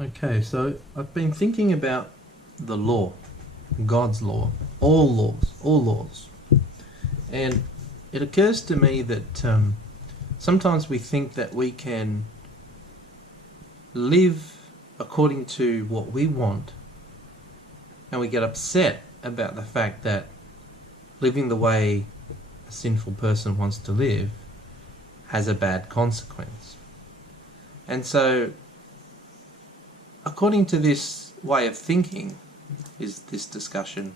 Okay, so I've been thinking about the law, God's law, all laws. And it occurs to me that sometimes we think that we can live according to what we want, and we get upset about the fact that living the way a sinful person wants to live has a bad consequence. And so, according to this way of thinking, is this discussion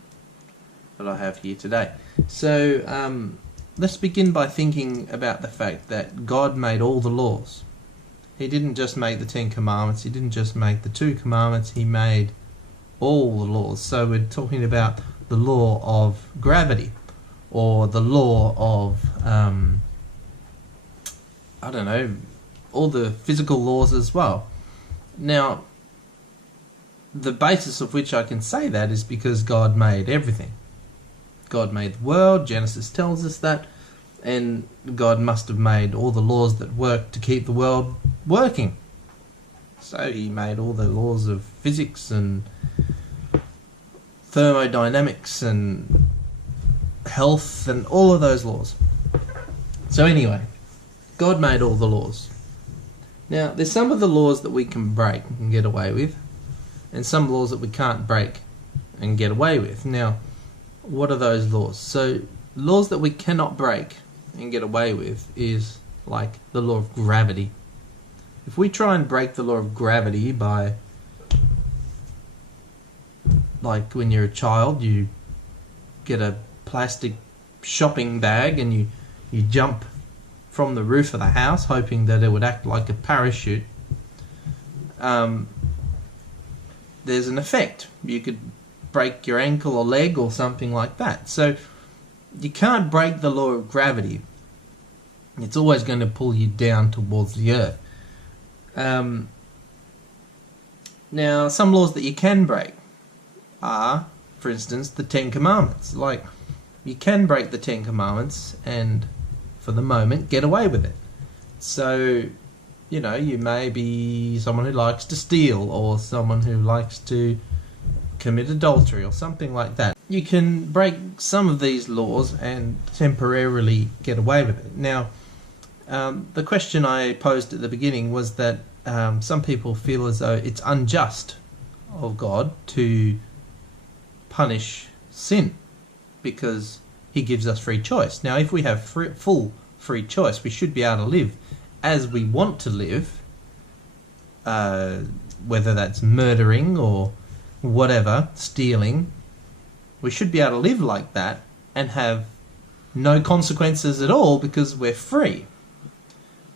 that I have here today. So, let's begin by thinking about the fact that God made all the laws. He didn't just make the Ten Commandments, He didn't just make the two commandments, He made all the laws. So we're talking about the law of gravity, or the law of, all the physical laws as well. Now, the basis of which I can say that is because God made everything. God made the world, Genesis tells us that, and God must have made all the laws that work to keep the world working. So He made all the laws of physics and thermodynamics and health and all of those laws. So anyway, God made all the laws. Now, there's some of the laws that we can break and get away with, and some laws that we can't break and get away with. Now, what are those laws? So, laws that we cannot break and get away with is like the law of gravity. If we try and break the law of gravity by, like when you're a child, you get a plastic shopping bag and you jump from the roof of the house hoping that it would act like a parachute, there's an effect. You could break your ankle or leg or something like that. So you can't break the law of gravity. It's always going to pull you down towards the earth. Now, some laws that you can break are, for instance, the Ten Commandments. Like, you can break the Ten Commandments and, for the moment, get away with it. So, you know, you may be someone who likes to steal, or someone who likes to commit adultery, or something like that. You can break some of these laws and temporarily get away with it. Now, the question I posed at the beginning was that some people feel as though it's unjust of God to punish sin because He gives us free choice. Now, if we have full free choice, we should be able to live as we want to live, whether that's murdering or whatever, stealing. We should be able to live like that and have no consequences at all because we're free.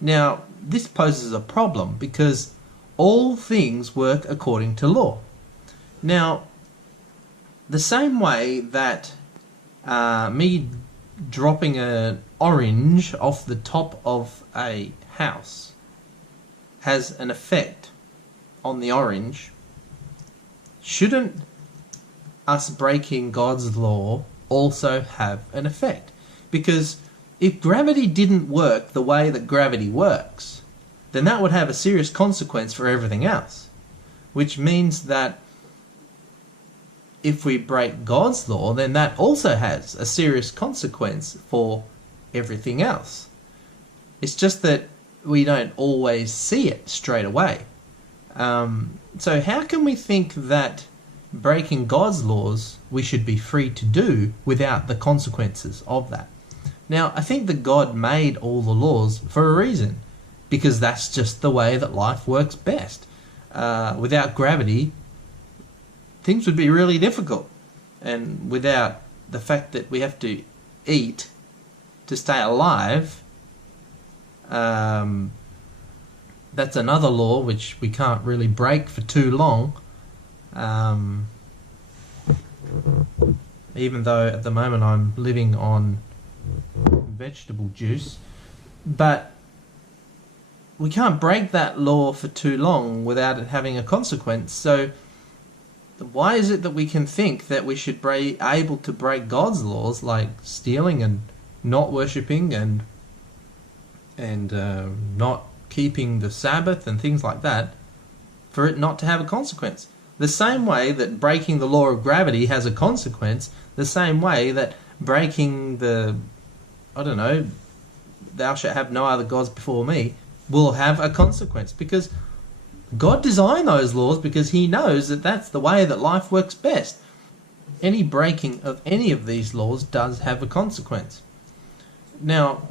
Now, this poses a problem because all things work according to law. Now, the same way that me dropping an orange off the top of a house has an effect on the orange, shouldn't us breaking God's law also have an effect? Because if gravity didn't work the way that gravity works, then that would have a serious consequence for everything else. Which means that if we break God's law, then that also has a serious consequence for everything else. It's just that we don't always see it straight away. So how can we think that breaking God's laws we should be free to do without the consequences of that? Now, I think that God made all the laws for a reason, because that's just the way that life works best. Without gravity, things would be really difficult. And without the fact that we have to eat to stay alive, that's another law which we can't really break for too long. Even though at the moment I'm living on vegetable juice, but we can't break that law for too long without it having a consequence. So why is it that we can think that we should be able to break God's laws, like stealing and not worshipping and not keeping the Sabbath and things like that, for it not to have a consequence. The same way that breaking the law of gravity has a consequence, the same way that breaking thou shalt have no other gods before me, will have a consequence, because God designed those laws because he knows that that's the way that life works best. Any breaking of any of these laws does have a consequence. Now,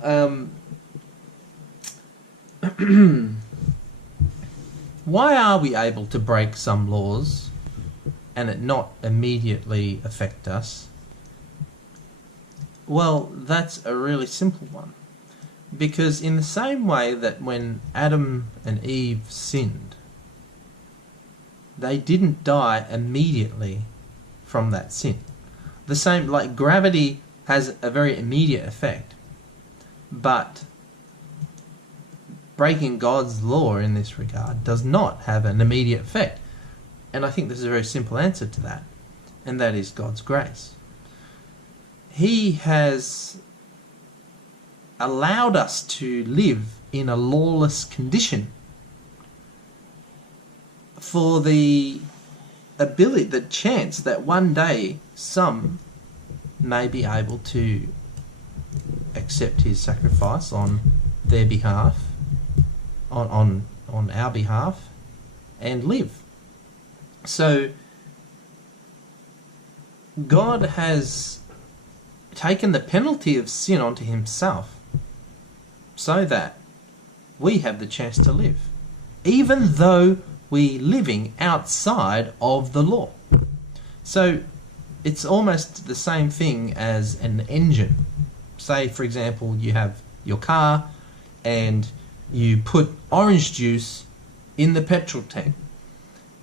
why are we able to break some laws and it not immediately affect us? Well, that's a really simple one. Because in the same way that when Adam and Eve sinned, they didn't die immediately from that sin. The same, like gravity has a very immediate effect, but breaking God's law in this regard does not have an immediate effect. And I think there's a very simple answer to that, and that is God's grace. He has allowed us to live in a lawless condition for the ability, the chance that one day some may be able to accept his sacrifice on their behalf, on our behalf, and live. So God has taken the penalty of sin onto himself so that we have the chance to live, even though we're living outside of the law. So it's almost the same thing as an engine. Say, for example, you have your car and you put orange juice in the petrol tank.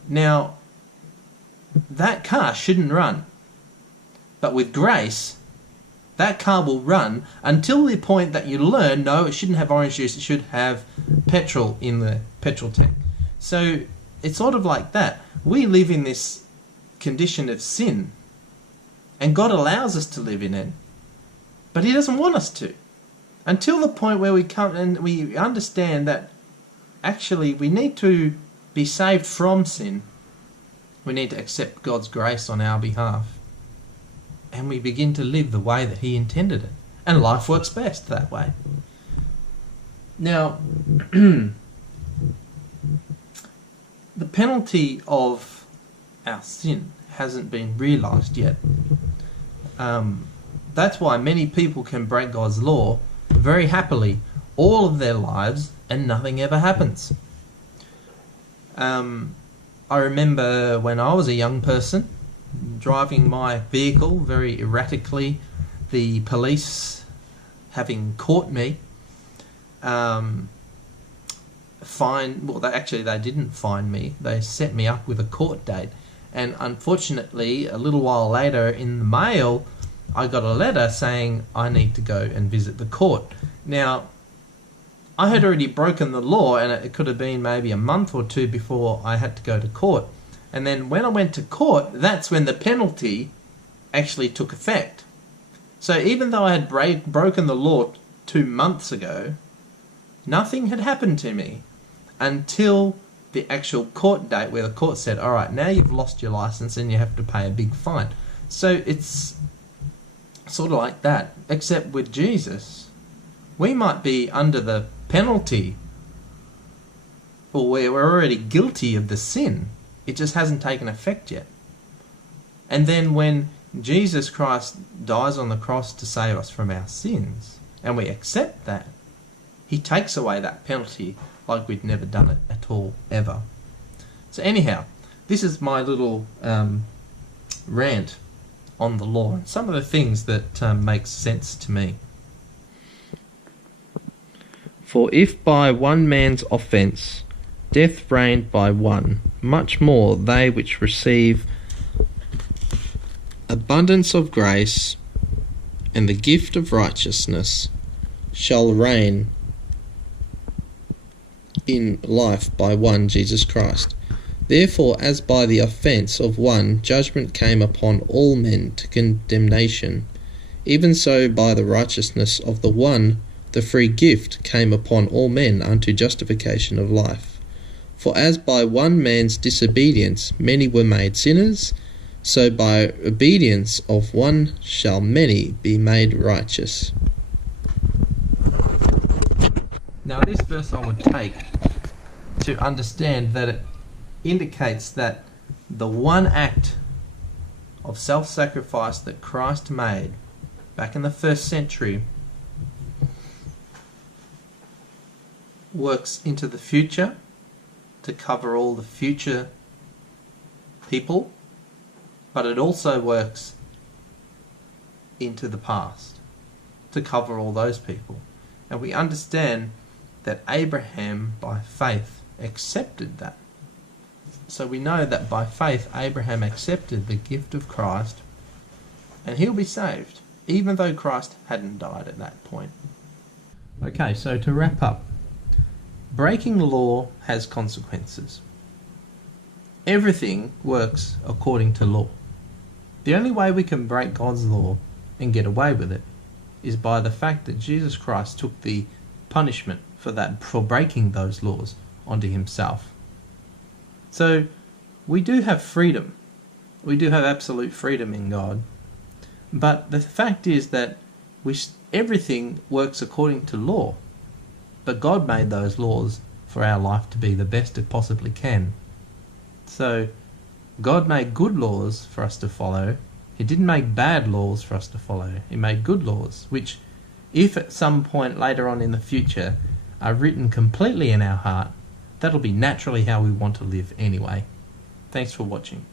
Now, that car shouldn't run. But with grace, that car will run until the point that you learn, no, it shouldn't have orange juice, it should have petrol in the petrol tank. So it's sort of like that. We live in this condition of sin, and God allows us to live in it, but he doesn't want us to. Until the point where we come and we understand that actually we need to be saved from sin, we need to accept God's grace on our behalf, and we begin to live the way that he intended it. And life works best that way. Now, the penalty of our sin hasn't been realised yet. That's why many people can break God's law very happily all of their lives and nothing ever happens. I remember when I was a young person, driving my vehicle very erratically, the police having caught me, they didn't fine me, they set me up with a court date, and unfortunately a little while later in the mail I got a letter saying I need to go and visit the court. Now, I had already broken the law, and it could have been maybe a month or two before I had to go to court. And then when I went to court, that's when the penalty actually took effect. So even though I had broken the law 2 months ago, nothing had happened to me until the actual court date where the court said, all right, now you've lost your license and you have to pay a big fine. So it's sort of like that, except with Jesus, we might be under the penalty, or we're already guilty of the sin. It just hasn't taken effect yet. And then when Jesus Christ dies on the cross to save us from our sins, and we accept that, he takes away that penalty like we'd never done it at all, ever. So anyhow, this is my little rant on the law, and some of the things that make sense to me. For if by one man's offence death reigned by one, much more they which receive abundance of grace and the gift of righteousness shall reign in life by one Jesus Christ. Therefore, as by the offence of one judgment came upon all men to condemnation, even so by the righteousness of the one the free gift came upon all men unto justification of life. For as by one man's disobedience many were made sinners, so by obedience of one shall many be made righteous. Now this verse I would take to understand that it indicates that the one act of self-sacrifice that Christ made back in the first century works into the future to cover all the future people, but it also works into the past to cover all those people. And we understand that Abraham, by faith, accepted that. So we know that by faith Abraham accepted the gift of Christ, and he'll be saved, even though Christ hadn't died at that point. Okay, so to wrap up, breaking the law has consequences. Everything works according to law. The only way we can break God's law and get away with it is by the fact that Jesus Christ took the punishment for breaking those laws onto himself. So we do have freedom. We do have absolute freedom in God. But the fact is that everything works according to law. But God made those laws for our life to be the best it possibly can. So God made good laws for us to follow. He didn't make bad laws for us to follow. He made good laws, which, if at some point later on in the future are written completely in our heart, that'll be naturally how we want to live anyway. Thanks for watching.